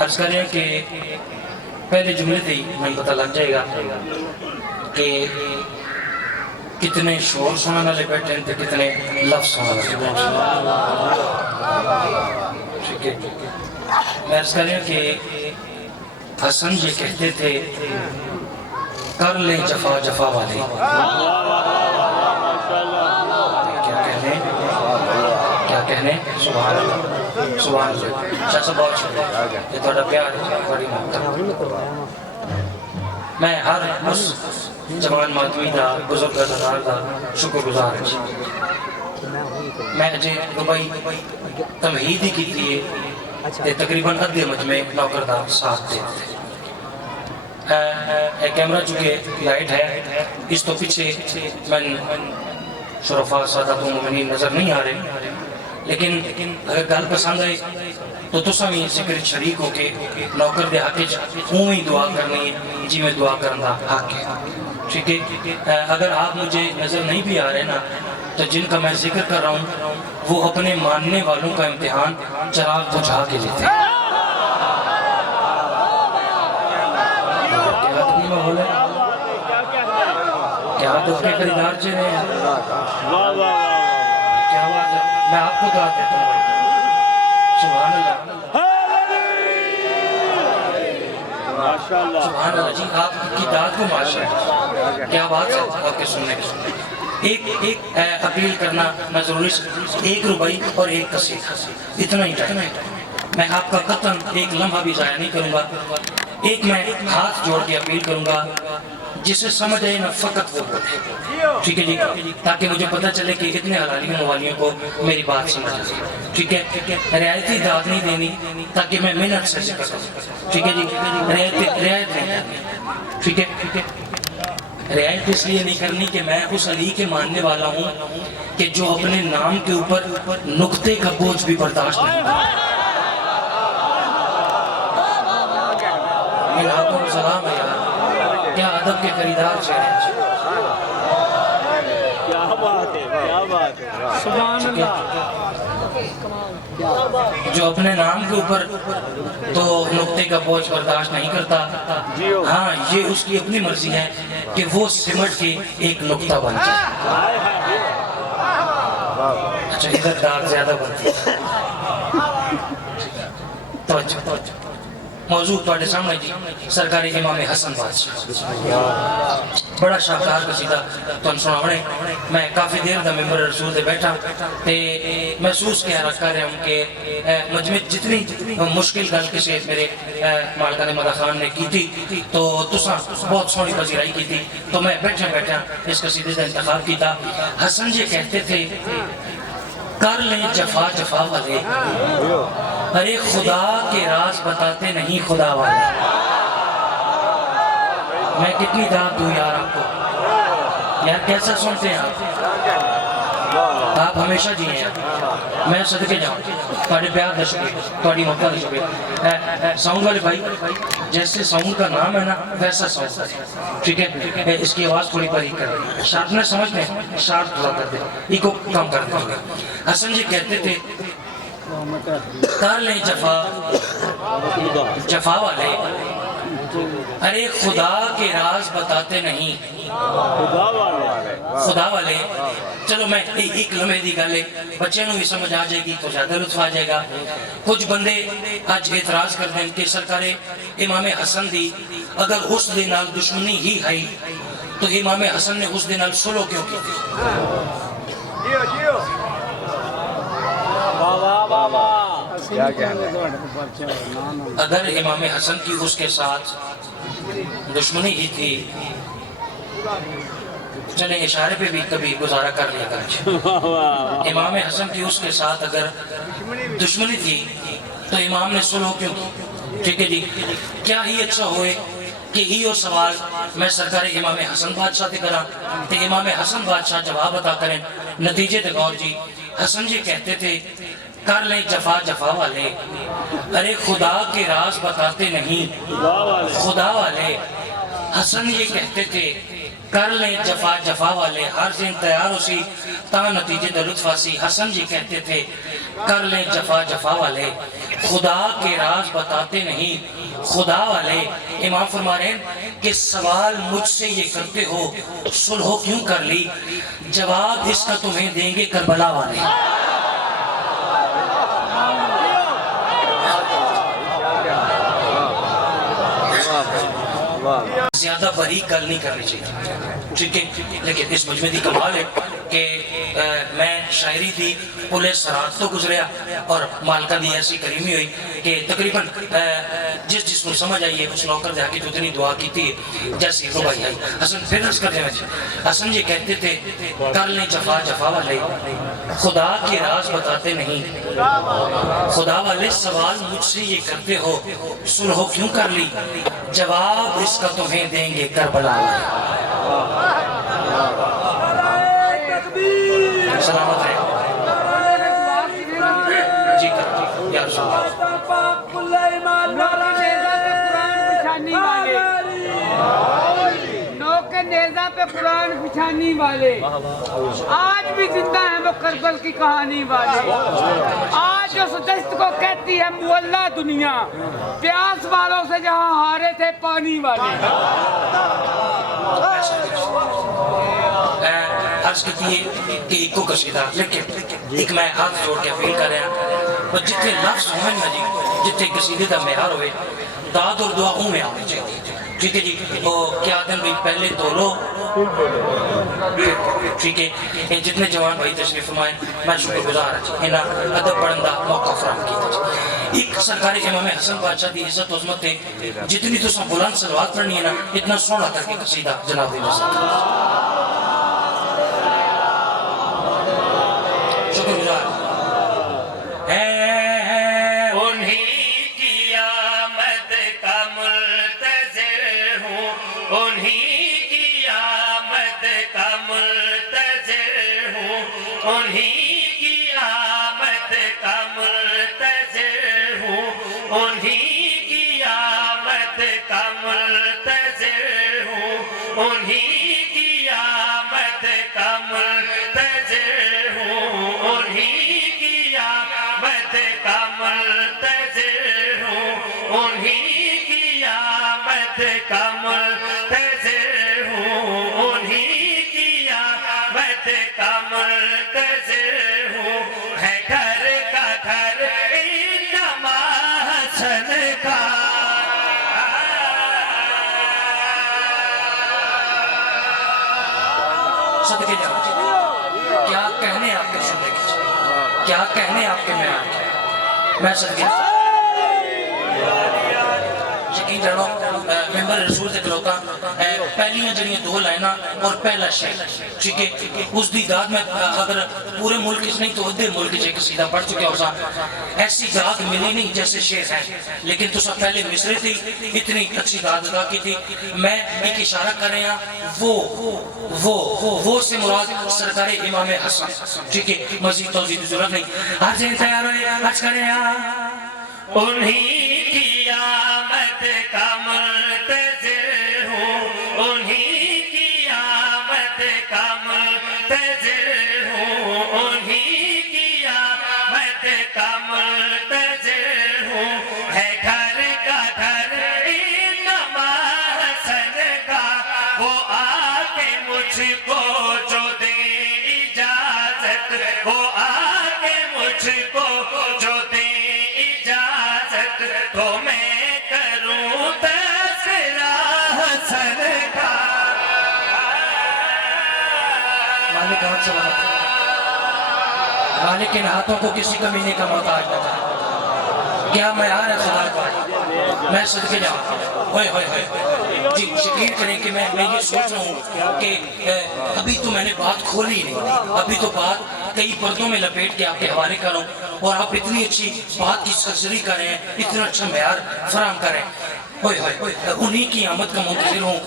عرض کریں کہ پہلے جملے تھے میں پتہ لگ جائے گا کہ کتنے شور سنانا لے بیٹھے ہیں کتنے لفظ سنانا لے بیٹھے ہیں۔ میں عرض کریں کہ حسن یہ کہتے تھے کر لیں جفا جفا والے، کیا کہنے سبحان اللہ سبحان اللہ۔ شاہ صاحب بہت شکریہ، یہ تھوڑا پیار ہے، بڑی محبت۔ میں ہر اس جوان مادمی دا بزرگ ادار دا شکر گزار ہے۔ میں اجے دبئی تمہیدی کی تھی تقریباً ادھے مجمع نوکر دا ساتھ دیتے کیمرہ چونکہ لائٹ ہے اس تو پیچھے من شرفاء سادات و مومنین نظر نہیں آ رہے، لیکن اگر گل پسند آئے تو تساں بھی ذکر شریک ہو کے نوکر دے حق ہوں ہی دعا کرنی ہے جی میں دعا کرنا حق ہے، ٹھیک ہے۔ اگر آپ مجھے نظر نہیں بھی آ رہے نا تو جن کا میں ذکر کر رہا ہوں وہ اپنے ماننے والوں کا امتحان چراغ بجھا کے لیتے ہیں۔ کیا دکھ کے خریدار چھ رہے ہیں؟ کیا بات ہے، میں آپ کو دعا دیتا ہوں سبحان اللہ سبحان اللہ جی، آپ کی دعا کو ماشاء اللہ، کیا بات ہے آپ کے سننے کی۔ ایک اپیل کرنا میں ضروری سے 1 روپے اور 1 قصیدہ اتنا ہی ٹائم، میں آپ کا قطعاً ایک لمحہ بھی ضائع نہیں کروں گا۔ ایک میں ہاتھ جوڑ کے اپیل کروں گا جسے سمجھ آئے نا فقط وہ بولے، ٹھیک ہے جی، تاکہ مجھے پتہ چلے کہ اتنے حلالیوں موالیوں کو میری بات سمجھ آئے، ٹھیک ہے۔ رعایتی داد نہیں دینی تاکہ میں محنت سے ذکر کروں، ٹھیک ہے جی، رعایت نہیں کرنی، ٹھیک ہے۔ رعایت اس لیے نہیں کرنی کہ میں اس علی کے ماننے والا ہوں کہ جو اپنے نام کے اوپر نقطے کا بوجھ بھی برداشت نہیں کرتا۔ میرے ہاتھوں کو سلام ہے یار، کیا ادب کے خریدار چہرے ہیں، کیا بات ہے، کیا بات ہے، سبحان اللہ۔ جو اپنے نام کے اوپر تو نقطے کا بوجھ برداشت نہیں کرتا، ہاں یہ اس کی اپنی مرضی ہے کہ وہ سمٹ کے ایک نقطہ بن جائے۔ اچھا ادھر دار زیادہ بنتی ہے، توجہ موضوع پاڑے سامنے جی سرکاری امام حسن بادشاہ، بڑا شاہکار قصیدہ تو ہم سناونے۔ میں کافی دیر دا ممبر رسول دے بیٹھا تے محسوس کیا رکھا رہے ہوں کہ مجمع جتنی مشکل گل کسی میرے مالکان مدہ خان نے کی تھی تو تساں بہت سونی پذیرائی کی تھی، تو میں بیٹھا اس قصیدے کا انتخاب کی تھا۔ حسن جی کہتے تھے کر لیں جفا جفا والے، ارے خدا کے راز بتاتے نہیں خدا والے۔ میں کتنی داد دوں یار آپ کو، یار کیسا سنتے ہیں آپ ہمیشہ جی ہیں، میں صدقے جاؤں تھوڑے پیار دے شکریہ، تھوڑی محبت دے شکریہ۔ ساؤنڈ والے بھائی جیسے ساؤنڈ کا نام ہے نا ویسا ساؤنڈ ہے، ٹھیک ہے۔ اس کی آواز تھوڑی باریک کر دیں، شارپنر سمجھ میں شارپ تھوڑا کر دیں، یہ کو کم کر دیں۔ حسن جی کہتے تھے کر لیں جفا جفا والے، ارے خدا کے راز بتاتے نہیں خدا والے۔ چلو میں ایک لمحے دی گالے بچے نوں بھی سمجھ آ جائے گی تو زیادہ لطف آ جائے گا۔ کچھ بندے آج اعتراض کر دیں کہ سرکار امام حسن دی اگر اس دے نال دشمنی ہی ہے تو امام حسن نے اس دے نال سلو کیوں کی تھی؟ اگر امام حسن کی اس کے ساتھ دشمنی ہی تھی، چلیں اشارے پہ بھی کبھی گزارا کر لیا کریں۔ امام حسن کی اس کے ساتھ اگر دشمنی تھی تو امام نے سلو کیوں کی؟ ٹھیک ہے جی، کیا ہی اچھا ہوئے کہ ہی اور سوال میں سرکار امام حسن بادشاہ تے کرا تے امام حسن بادشاہ جواب عطا کریں۔ نتیجے تے غور جی، حسن جی کہتے تھے کر لیں جفا جفا والے، ارے خدا کے راز بتاتے نہیں خدا والے۔ حسن یہ کہتے تھے کر لیں جفا جفا والے، ہر دن تیار ہو سی تا نتیجے دا لطف آسی۔ حسن جی کہتے تھے کر لیں جفا جفا والے، خدا کے راز بتاتے نہیں خدا والے. امام فرما رہے ہیں کہ سوال مجھ سے یہ کرتے ہو صلح کیوں کر لی, جواب اس کا تمہیں دیں گے کربلا والے. زیادہ باریک گل نہیں کرنی چاہیے, ٹھیک ہے, لیکن اس مجمع دی کمال ہے کہ میں شاعری دی پلے سرات تو گزریا اور مالکہ دی ایسی کریمی ہوئی کہ تقریباً جس کو سمجھ آئیے اس نوکر دے آگے تو اتنی دعا کی تھی جیسی ربائی آئی. حسن پھر رس کر دے میں حسن یہ کہتے تھے کر لیں جفا جفا والے خدا کے راز بتاتے نہیں, خدا والے سوال مجھ سے یہ کرتے ہو صلح کیوں کر لی, جواب اس کا تمہیں دیں گے کربلا والے. سلامت رہے جی یا رسول نیزہ پہ قرآن بچھانے والے آج بھی زندہ ہیں وہ کربل کی کہانی والے. آج اس دست کو کہتی ہے مولا دنیا, پیاس والوں سے جہاں ہارے تھے پانی والے. عرض کرتی ہے کہ ایک کو قصیدہ لیکن ایک میں ہاتھ جوڑ کے اپیل کر رہا ہوں جتنے لفظ ہوئے نا جی, جتنے قصیدے دا معیار ہوئے داد اور دعا میں آنے چاہیے, ٹھیک ہے جی. وہ کیا دن بھی پہلے دولو, ٹھیک ہے. جتنے جوان بھائی تشریف فرمائیں میں شکر گزار ہوں انہاں ادب پڑھن دا موقع فراہم کیتا. ایک سرکار امام حسن بادشاہ دی عزت و عظمت ہے, جتنی تو سن بلند صلوات پڑھنی ہے نا اتنا سونا کر کے قصیدہ جناب دی نظر شکر گزار صدقے جا کیا کہنے آپ کے سننے کی, کیا کہنے آپ کے میں صدقے یقین جانو ممبر رسول سے کلوکا پہلیاں جڑیاں دو لائنہ اور پہلا شعر, ٹھیک ہے. اس دی داد میں اگر پورے ملک اس نہیں تو ادھے ملک جے قصیدہ پڑھ چکے ہو سا ایسی داد ملی نہیں جیسے شعر ہے, لیکن تو سب پہلے مصرے تھی اتنی اچھی داد ادا کی تھی. میں ایک اشارہ کر رہے ہیں وہ سے مراد سرکار امام حسن, ٹھیک ہے. مزید توضیح کی ضرورت نہیں. ہر جن تیار ہوئے آج کریں انہی کی آمد کا منتظر ہوں, انہی کی آمد کا منتظر ہوں, انہی کی آمد کا منتظر ہوں. ہے گھر کا گھر انما حسن کا, وہ آ کے مجھ کو جو دے اجازت, وہ آ کے مجھ کو جو دے اجازت, تو میں کروں تذکرہ حسن کا. مالک ہاتھ سلامت, مالک ان ہاتھوں کو کسی کمینے کا محتاج نہ تھا. کیا معیار ہے خدا کا, میں صدقے جاؤں ہوئے ہوئے ہوئے جی. یقین کریں کہ میں یہ سوچ رہا ہوں کہ ابھی تو میں نے بات کھولی نہیں, ابھی تو بات کئی پردوں میں لپیٹ کے آپ کے حوالے کروں اور آپ اتنی اچھی بات کی سرسری کریں, اتنا اچھا معیار فراہم کریں. ہوئے ہوئے انہی کی آمد کا منتظر ہوں.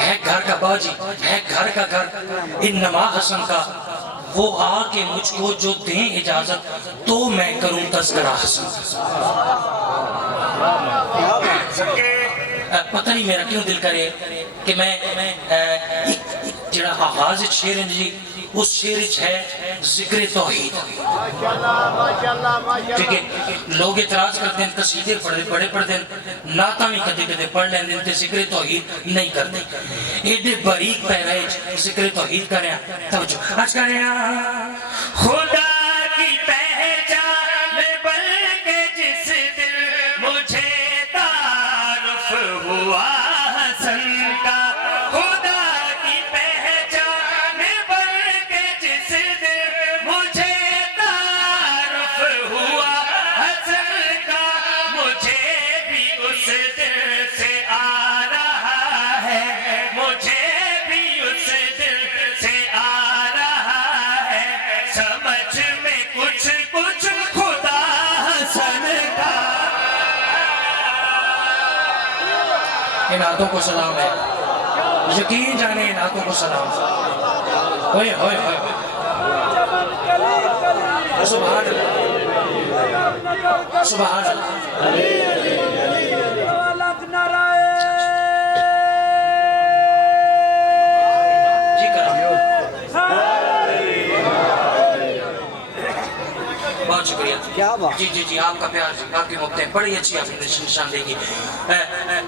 ہے گھر کا باجی, ہے گھر کا گھر انما حسن کا, وہ آ کے مجھ کو جو دیں اجازت تو میں کروں تذکرہ حسن. پتہ نہیں میرا کیوں دل کرے کہ میں جڑا آغاز شعر ہے جی اس شعر ہے ذکر توحید. ٹھیک ہے, لوگ اعتراض کرتے ہیں قصیدے بڑے پڑھتے ہیں, نعتاں بھی کدے کدے پڑھ لیندے تے ذکر توحید نہیں کرتے. ایڈے باریک پیرے ذکر توحید کریں. توجہ آج کریں خدا کی پہچان بن کے جس دل مجھے تعارف ہوا حسن کا. خدا کی پہچان بن کے جس دل مجھے تعارف ہوا حسن کا. مجھے بھی اس دل سے آ رہا ہے, مجھے بھی اس دل سے آ رہا ہے سمجھ میں کچھ کچھ خدا حسن کا. ان ہاتھوں کو سلام ہے, یقین جانے ان ہاتھوں کو سلام. ہوئے ہوئے ہوئے سبحان اللہ, سبحان اللہ. جی کرام, بہت شکریہ. کیا بات. جی جی جی, آپ کا پیار, آپ کی محبتیں بڑی اچھی آپ نے نشاندہی.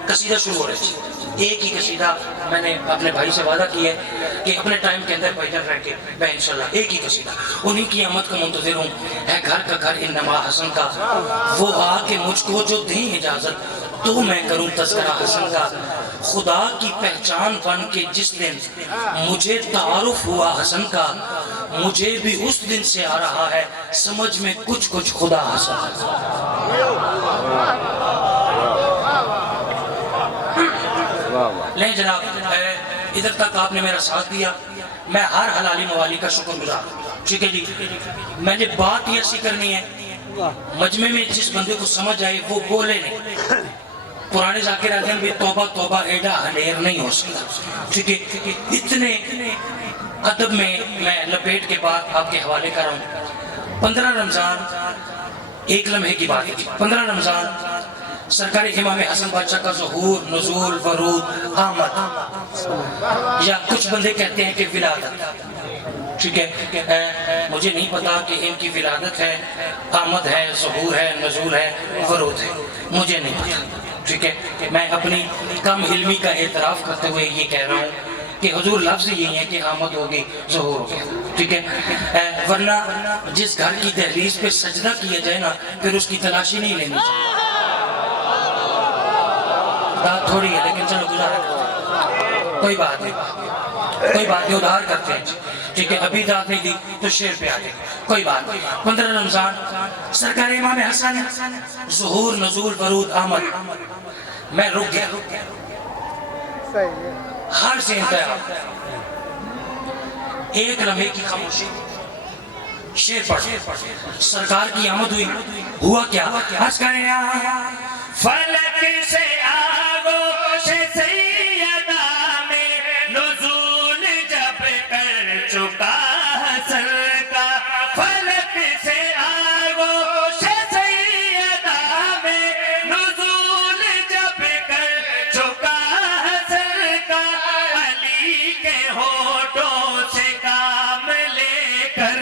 قصیدہ شروع ہو رہی تھی. ایک ہی قصیدہ میں نے اپنے بھائی سے وعدہ کیا ہے کہ اپنے ٹائم کے اندر بیٹھر رہ کے میں انشاءاللہ ایک ہی قصیدہ, انہی کی آمد کا منتظر ہوں. ہے گھر کا گھر انما حسن کا, وہ آ کے مجھ کو جو دیں اجازت تو میں کروں تذکرہ حسن کا. خدا کی پہچان بن کے جس دن مجھے تعارف ہوا حسن کا, مجھے بھی اس دن سے آ رہا ہے سمجھ میں کچھ کچھ خدا حسن کا. لیں جناب, ادھر تک آپ نے میرا ساتھ دیا, میں ہر حلالی موالی کا شکر گزار ہوں. ٹھیک ہے جی, میں نے بات یہ ایسی کرنی ہے مجمع میں جس بندے کو سمجھ آئے وہ بولے نہیں. پرانے ذاکر اعظم بھی توبہ توبہ ایڈا ہنیر نہیں ہو سکتا. ٹھیک ہے, اتنے ادب میں لپیٹ کے بعد آپ کے حوالے کر رہا ہوں. 15 رمضان ایک لمحے کی بات ہے. 15 رمضان سرکار امام حسن بادشاہ کا ظہور, نزول, ورود, آمد, یا کچھ بندے کہتے ہیں کہ ولادت. ٹھیک ہے, مجھے نہیں پتا کہ ان کی ولادت ہے, آمد ہے, ظہور ہے, نزول ہے, ورود ہے, مجھے نہیں پتا. ٹھیک ہے, میں اپنی کم علمی کا اعتراف کرتے ہوئے یہ کہہ رہا ہوں کہ حضور لفظ یہی ہے کہ آمد ہوگی, ظہور ہوگی. ٹھیک ہے, ورنہ جس گھر کی دہلیز پہ سجدہ کیا جائے نا پھر اس کی تلاشی نہیں لینی چاہیے. بات تھوڑی ہے لیکن چلو گزارا, کوئی بات نہیں, کوئی بات نہیں, ادھار کرتے ہیں. ٹھیک ہے, ابھی داد نہیں دی تو شیر پہ آتے, کوئی بات نہیں. 15 رمضان سرکار امام حسن, ظہور, نزول, ورود, آمد. میں رک گیا, ہر سے انتہا, ایک لمحے کی خاموشی. شیر پڑھ, سرکار کی آمد ہوئی, ہوا کیا؟ آج کریں فلک سے آگوش سیدہ میں نزول جب کر چکا حسن کا. فلک سے آگوش سیدہ میں نزول جب کر چکا حسن کا. علی کے ہونٹوں سے کام لے کر,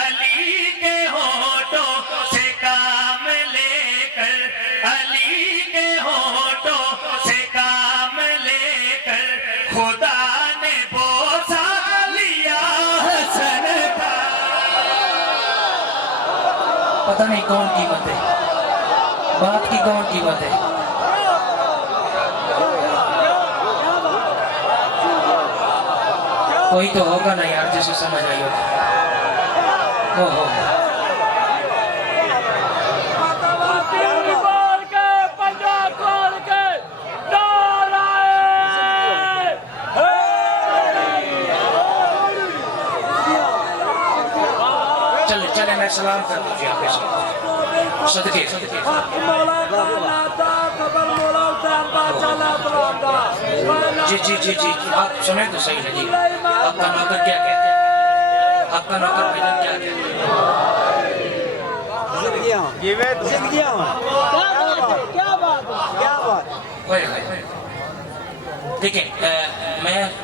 علی کے ہونٹوں سے کام لے کر, علی کے ہونٹوں سے کام لے کر خدا نے بوسہ لیا حسن کا. پتہ نہیں کون قیمت ہے, بات کی کون قیمت ہے. کوئی تو ہوگا نا یار جسے سمجھ آئی ہو. چلے میں سلام کر دیجیے آپ کے صدقے. جی جی جی جی, آپ سنیں تو صحیح ہے جی. آپ کا نوکر کیا کہتے ہیں, آپ کا نوکر بھیجن کیا کہتے ہیں. زندگیاں کیا بات ہے. دیکھیں, میں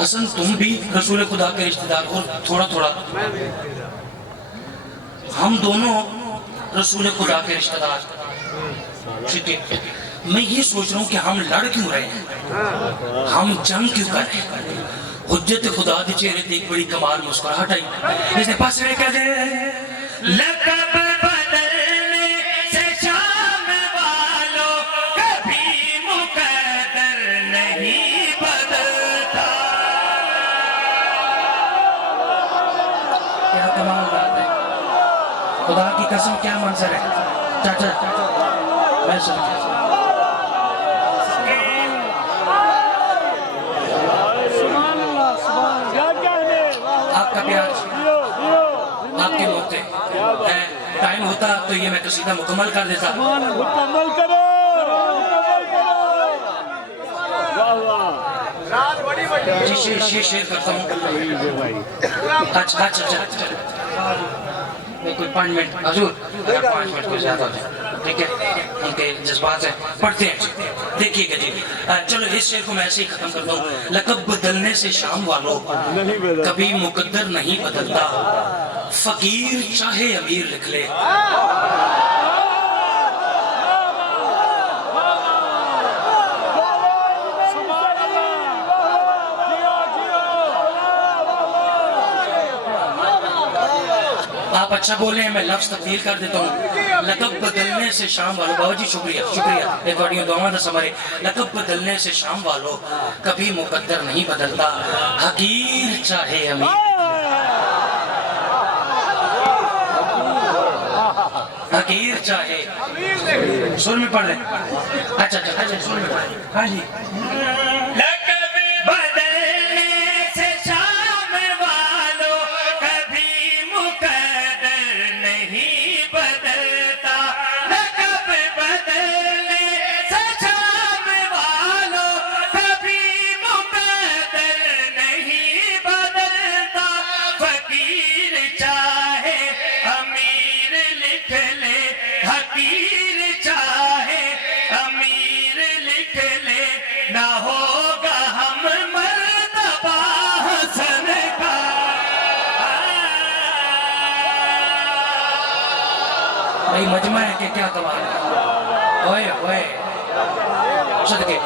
حسن تم بھی رسول خدا کے رشتہ دار اور تھوڑا تھوڑا ہم دونوں رسول خدا کے رشتہ دار. ٹھیک ہے, میں یہ سوچ رہا ہوں کہ ہم لڑ کیوں رہے ہیں, ہم جنگ کیوں کر رہے ہیں. حجت خدا دے چہرے تے ایک بڑی کمال مسکراہٹ آئی. اس نے پاس رہ کر دے لقب بدلنے سے شام والوں کبھی مقدر نہیں بدلتا. کیا کمال بات ہے, خدا کی قسم کیا منظر ہے. چاچا میں سمجھا آپ کا پیار, آپ کے موقع ٹائم ہوتا تو یہ میں قصیدہ مکمل کر دیتا. مکمل کرو. جی شیئر کرتا ہوں. اچھا میں کوئی 5 منٹ حضور 5 منٹ کو زیادہ ہو جائے. ٹھیک ہے, ان کے جذبات ہیں, پڑھتے ہیں. دیکھیے گا جی, چلو اس شعر کو میں ایسے ہی ختم کرتا ہوں. لقب بدلنے سے شام والوں کبھی مقدر نہیں بدلتا, فقیر چاہے امیر لکھ لے. آپ اچھا بولیں, میں لفظ تبدیل کر دیتا ہوں. لقب بدلنے سے شام والوں, بابا جی شکریہ یہ تھوڑی دعاواں دس ہمارے. لقب بدلنے سے شام والوں کبھی مقدر نہیں بدلتا, حقیر چاہے امیر. حقیر چاہے سر میں پڑھ لیں. اچھا سر میں پڑھ لیں. ہاں جی. بھائی مجمع ہے کہ کیا کمال ہے. اوئے اوئے صدقے.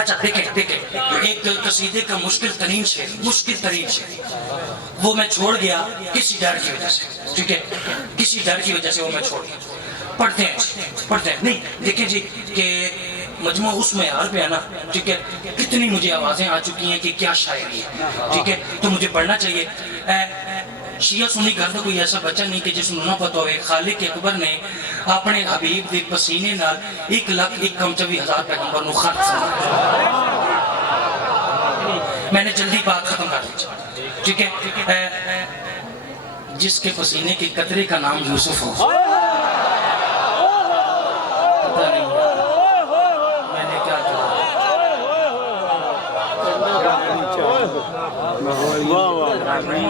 اچھا دیکھیں ایک قصیدے کا مشکل ترین شعر وہ میں چھوڑ گیا کسی ڈر کی وجہ سے. ٹھیک ہے, کسی ڈر کی وجہ سے وہ میں چھوڑ گیا. پڑھتے ہیں. نہیں دیکھیں جی کہ مجموع اس معیار پہ ہے نا. ٹھیک ہے, کتنی مجھے آوازیں آ چکی ہیں کہ کیا شاعری ہے. ٹھیک ہے, تو مجھے پڑھنا چاہیے. شیعہ سنی گھر کا کوئی ایسا بچہ نہیں کہ جس کو نہ پتہ ہوئے خالق اکبر نے اپنے حبیب دے پسینے نال 1,25,000 پیغمبر نو خط سنایا. میں نے جلدی بات ختم کر دی. ٹھیک ہے, جس کے پسینے کے قطرے کا نام یوسف ہو. پتہ نہیں میں نے کیا کہا.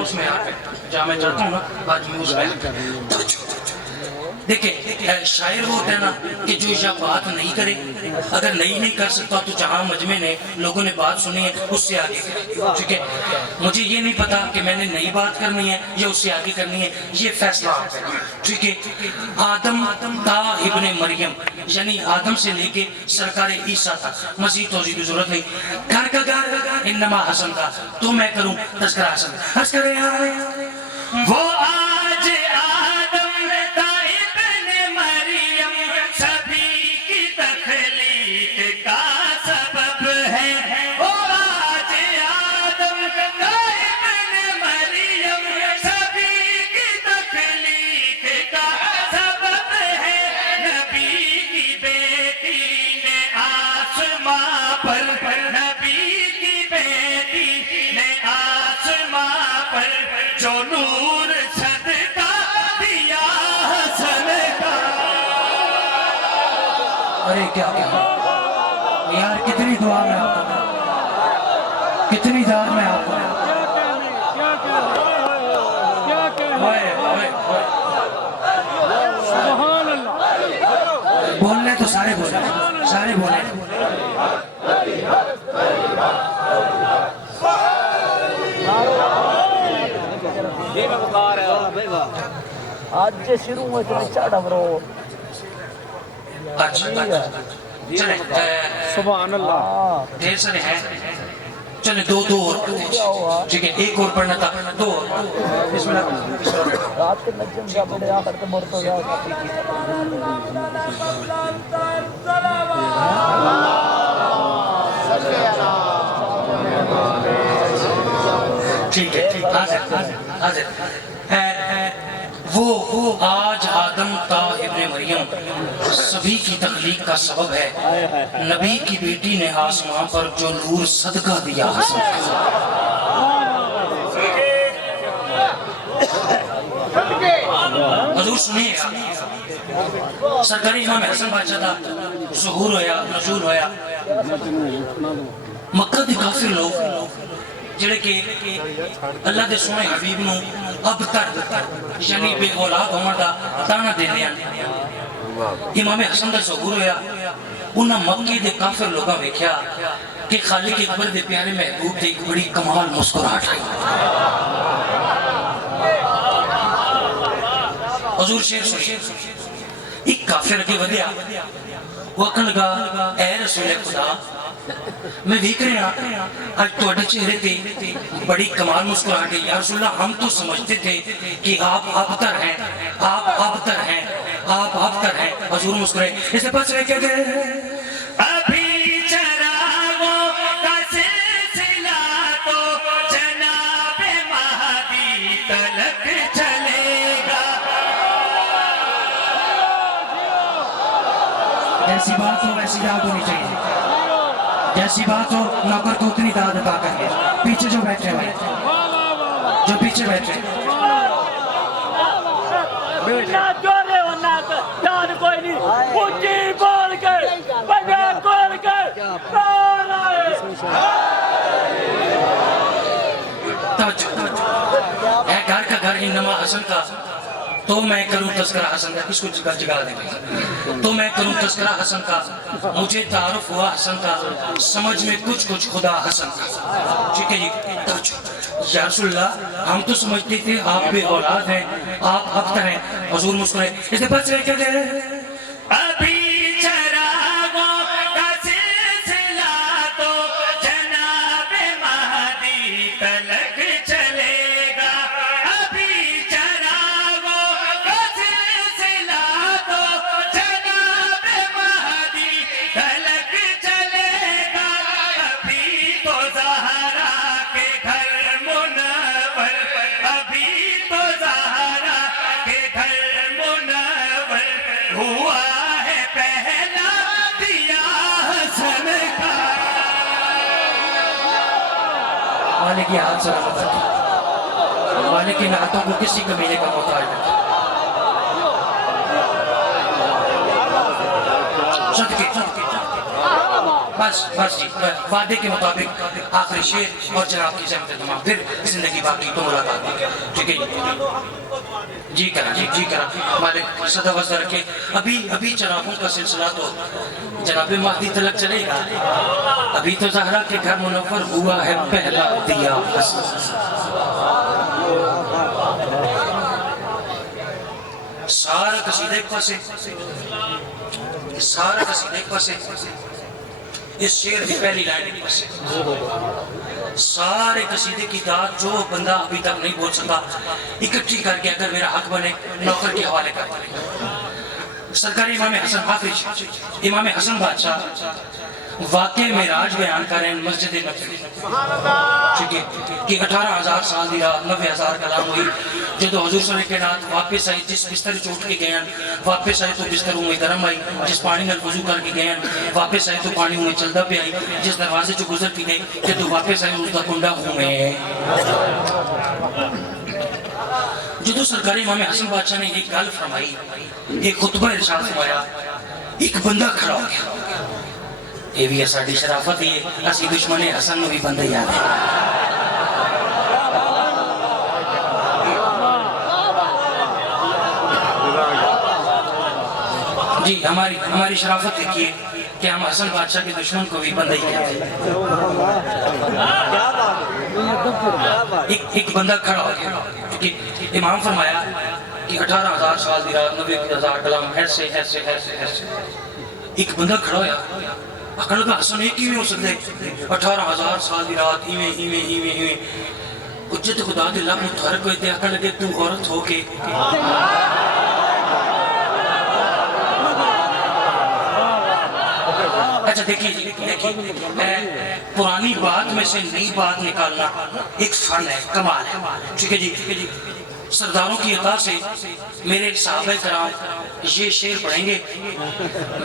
اس میں جہاں میں چاہتا ہوں نا بات یوز میں دیکھیں شاعر وہ ہوتا ہے نا کہ جو یا بات نہیں کرے, اگر نہیں کر سکتا تو جہاں مجمع نے لوگوں نے بات سنی ہے اس سے آگے کرے. ٹھیک ہے, مجھے یہ نہیں پتا کہ میں نے نئی بات کرنی ہے یا اس سے آگے کرنی ہے, یہ فیصلہ آپ ہے. ٹھیک ہے, آدم تا ابن مریم یعنی آدم سے لے کے سرکار عیسیٰ تک مزید توضیح کی ضرورت نہیں. گھر کا گھر انما حسن کا, تو میں کروں تذکرہ حسن. حس کرے وہ آج آدم تا ابن مریم سبھی کی تخلیق کا سبب ہے. وہ آج آدم تا ابن مریم سبھی کی تخلیق کا سبب ہے. نبی کی بیٹی نے آسماں پر, نبی کی بیٹی نے آسماں پر جو نور صدقہ دیا حسن کا. ارے کیا یار, کتنی دعا میں آپ کو, کتنی دعا میں آپ کو. آج سے شروع میں تو چاڑا برو اچھا چلے سبحان اللہ ڈھیر سارے ہیں چلے دو اور ٹھیک ہے ایک اور پڑھنا تھا دو اور بسم اللہ رات کے نجم جا بڑے آخر کے مرتو جا ٹھیک ہے حاضر وہ آج آدم تا ابن مریم سبھی کی تخلیق کا سبب ہے نبی کی بیٹی نے آسمان پر جو نور صدقہ دیا حضور سنیے سرکاری امام حسن بادشاہ تھا ظہور ہویا نزول ہویا مکہ دی کافر لوگ جڑے کہ اللہ دے سونے حبیب نو اب تر یعنی بے اولاد ہونے دا تانا دے دیا امام حسن دا ظہور ہویا انہاں مکے دے کافر لوگاں ویکھیا کہ خالق اکبر دے پیارے محبوب دے ایک بڑی کمال مسکراہٹ آئی حضور شیر سنیے ایک کافر کے ودیا وہ کہنے لگا اے رسول خدا میں دیکھ رہا آج توڑے چہرے تھے بڑی کمال مسکراہٹ ہے یا رسول اللہ ہم تو سمجھتے تھے کہ آپ ابتر ہیں آپ ابتر ہیں آپ ابتر ہیں حضور مسکرائے اس نے پاس رہ کے گئے ابھی چراغوں کا سلسلہ تو جناب مہدی تلک چلے گا جیسی بات ہو ویسی یاد ہونی چاہیے جیسی بات ہو نوکر کو اتنی داد عطا کریے پیچھے جو بیٹھے ہوئے جو پیچھے بیٹھے نہ جوڑے ہو نہ جان کوئی نہیں اونچی بول کے بجا کھول کے توجہ اے گھر کا گھر انما حسن کا تو میں کروں تذکرہ حسن کا اس کو جگا دیں گے تو میں کروں تذکرہ حسن کا مجھے تعارف ہوا حسن کا سمجھ میں کچھ خدا حسن کا ٹھیک ہے یا رسول اللہ ہم تو سمجھتے تھے آپ بے اولاد ہیں آپ ابتر ہیں حضور مسکرائے اس نے پاس رہ کے گئے ابھی چراغوں کا سلسلہ تو جناب مہدی تلک چلے گا ابھی چراغوں کا سلسلہ تو جناب مہدی تلک چلے گا ابھی تو زہرا کے گھر منور ابھی تو زہرا کے گھر منور ہوا ہے پہلا دیا حسن کا والے کی ہاتھ سلامت رکھیں والے کی نعتوں کو کسی کمینے کا محتاج رکھیں صدقے بس جی وعدے کے مطابق آخری شیر اور جناب کی زحمت تمام پھر زندگی باقی تو ملاقات ہوگی ٹھیک ہے جی کرا مالک صدا وزدہ رکھے ابھی چراغوں کا سلسلہ تو جناب مہدی تلک چلے گا ابھی تو زہرا کے گھر منور ہوا ہے پہلا دیا حسن سارا قصیدہ ایک پاسے اس شعر کی پہلی لائن ایک پاسے سارے قصیدے کی داد جو بندہ ابھی تک نہیں بول سکا اکٹھی کر کے اگر میرا حق بنے نوکر کے حوالے کر دیں سرکاری امام حسن حافظ امام حسن بادشاہ واقع معراج بیان کریں مسجد نبوی ٹھیک ہے کہ 18,000 سال دی رات 90,000 کلام ہوئی جدو حضور صلی اللہ علیہ وسلم واپس آئی جس بستر چوٹ کے گئے واپس آئے تو بستر میں گرم آئی جس پانی نال وضو کر کے گئے واپس آئے تو پانی میں چلدا پہ آئی جس دروازے چ گزر کے گئے جدو واپس آئے اس دا کنڈا میں جدو سرکاری امام حسن بادشاہ نے ایک گل فرمائی ایک خطبہ ارشاد فرمایا ایک بندہ کھڑا ہو گیا یہ بھی ساری شرافت ہی ہے اسی دشمن حسن میں بھی بندہ یاد ہے جی ہماری شرافت دیکھیے کہ ہم حسن بادشاہ کے دشمن کو بھی بندہ ہی کہتے ہیں ایک بندہ کھڑا ہو گیا ٹھیک ہے امام فرمایا کہ 18,000 سال دی رات 90,000 کلام ایسے ایسے ایسے ایسے ایک بندہ کھڑا ہویا آکھن لگا حسن ایک کیویں ہو سکتے 18,000 سال دی رات ایویں ایویں ایویں ایویں حجت خدا دے لب متحرک ہوئے تے آکھن لگے تو عورت ہو کے اچھا دیکھیے پرانی بات میں سے نئی بات نکالنا ایک فن ہے کمال ہے ٹھیک ہے جی سرداروں کی عطا سے میرے صحابہ کرام یہ شعر پڑھیں گے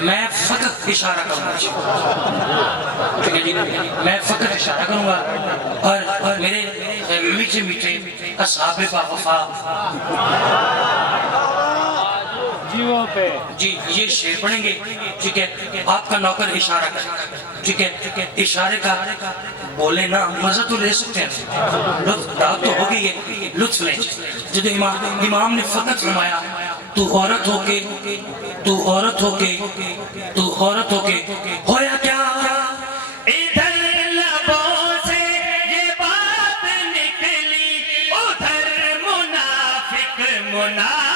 میں فقط اشارہ کروں گا ٹھیک ہے جی میں فقط اشارہ کروں گا اور میرے میٹھے میٹھے اصحاب باوفا جی یہ شعر پڑھیں گے ٹھیک ہے آپ کا نوکر اشارہ کرے ٹھیک ہے اشارے کا بولے نا مزہ تو لے سکتے ہیں لطف داد تو ہو گئی ہے لطف لیں جدو امام نے فقط فرمایا تو عورت ہو کے تو عورت ہو کے تو عورت ہو کے ہویا کیا ادھر لبوں سے یہ بات نکلی ادھر منافق منافق